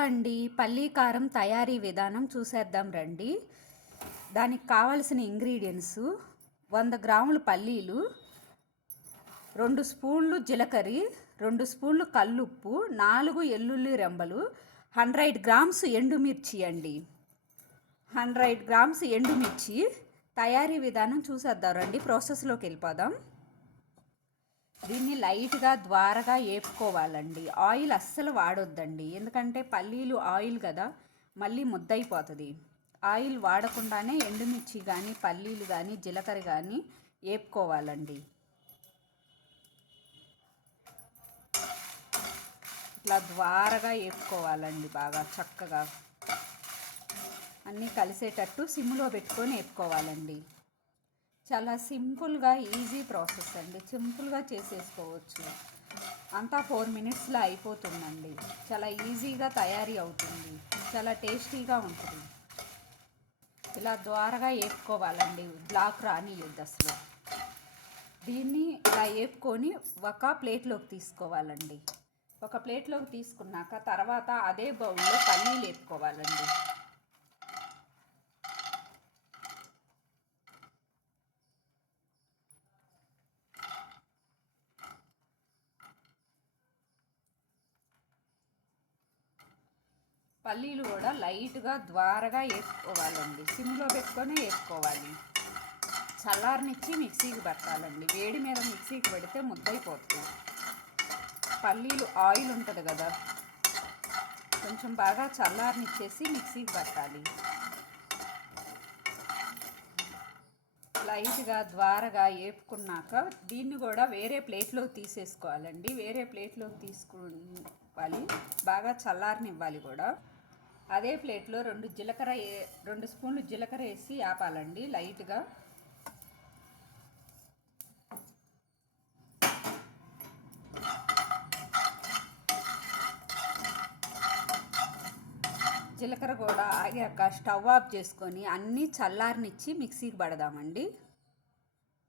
అండి పల్లీ కారం తయారీ విధానం చూసేద్దాం రండి. దానికి కావలసిన ఇంగ్రీడియంట్స్ 100 గ్రాములు పల్లీలు, 2 స్పూన్లు జీలకర్ర, 2 స్పూన్లు కల్లుప్పు, 4 ఎల్లుల్లి రెమ్మలు, 100 గ్రామ్స్ ఎండుమిర్చి అండి. 100 గ్రామ్స్ ఎండుమిర్చి. తయారీ విధానం చూసేద్దాం రండి. ప్రాసెస్లోకి వెళ్ళిపోదాం. దీన్ని లైట్గా ద్వారగా వేపుకోవాలండి. ఆయిల్ అస్సలు వాడొద్దండి, ఎందుకంటే పల్లీలు ఆయిల్ కదా, మళ్ళీ ముద్దయిపోతుంది. ఆయిల్ వాడకుండానే ఎండుమిర్చి కానీ పల్లీలు కానీ జీలకర్ర కానీ వేపుకోవాలండి. ఇట్లా ద్వారగా వేపుకోవాలండి, బాగా చక్కగా అన్నీ కలిసేటట్టు సిమ్లో పెట్టుకొని వేపుకోవాలండి. చాలా సింపుల్గా ఈజీ ప్రాసెస్ అండి, సింపుల్గా చేసేసుకోవచ్చు. అంతా 4 మినిట్స్లో అయిపోతుందండి. చాలా ఈజీగా తయారీ అవుతుంది, చాలా టేస్టీగా ఉంటుంది. ఇలా ద్వారగా వేపుకోవాలండి, బ్లాక్ రానియొద్దు అసలు. దీన్ని ఇలా వేపుకొని ఒక ప్లేట్లోకి తీసుకోవాలండి. ఒక ప్లేట్లోకి తీసుకున్నాక తర్వాత అదే బౌల్లో పల్లీలు వేపుకోవాలండి. పల్లీలు కూడా లైట్గా ద్వారగా వేసుకోవాలండి, సిమ్లో పెట్టుకొని వేసుకోవాలి. చల్లారనిచ్చి మిక్సీకి పెట్టాలండి. వేడి మీద మిక్సీకి పెడితే ముద్దయిపోతుంది. పల్లీలు ఆయిల్ ఉంటుంది కదా, కొంచెం బాగా చల్లారనిచ్చేసి మిక్సీకి పెట్టాలి. లైట్గా ద్వారగా వేపుకున్నాక దీన్ని కూడా వేరే ప్లేట్లోకి తీసేసుకోవాలండి. వేరే ప్లేట్లోకి తీసుకోవాలి, బాగా చల్లారనివ్వాలి కూడా. అదే ప్లేట్లో 2 స్పూన్లు జీలకర్ర వేసి ఆపాలండి లైట్గా. జీలకర్ర కూడా ఆగాక స్టవ్ ఆఫ్ చేసుకొని అన్నీ చల్లారనిచ్చి మిక్సీకి పడదామండి.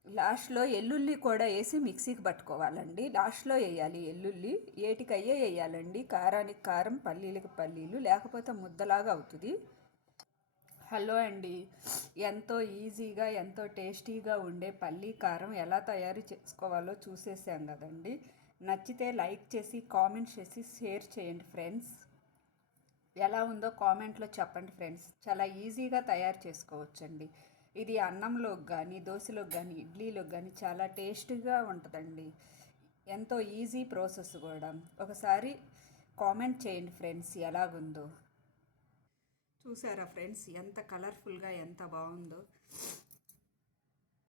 లాస్ట్లో ఎల్లుల్లి కూడా వేసి మిక్సీకి పట్టుకోవాలండి. లాస్ట్లో వేయాలి ఎల్లుల్లి, ఏటికయ్యే వేయాలండి. కారానికి కారం, పల్లీలకు పల్లీలు, లేకపోతే ముద్దలాగా అవుతుంది. హలో అండి, ఎంతో ఈజీగా ఎంతో టేస్టీగా ఉండే పల్లీ కారం ఎలా తయారు చేసుకోవాలో చూసేసాం కదండి. నచ్చితే లైక్ చేసి కామెంట్ చేసి షేర్ చేయండి ఫ్రెండ్స్. ఎలా ఉందో కామెంట్లో చెప్పండి ఫ్రెండ్స్. చాలా ఈజీగా తయారు చేసుకోవచ్చండి. ఇది అన్నంలోకి కానీ దోశలోకి కానీ ఇడ్లీలోకి కానీ చాలా టేస్టీగా ఉంటుందండి. ఎంతో ఈజీ ప్రాసెస్ కూడా. ఒకసారి కామెంట్ చేయండి ఫ్రెండ్స్ ఎలాగుందో. చూసారా ఫ్రెండ్స్, ఎంత కలర్ఫుల్గా ఎంత బాగుందో.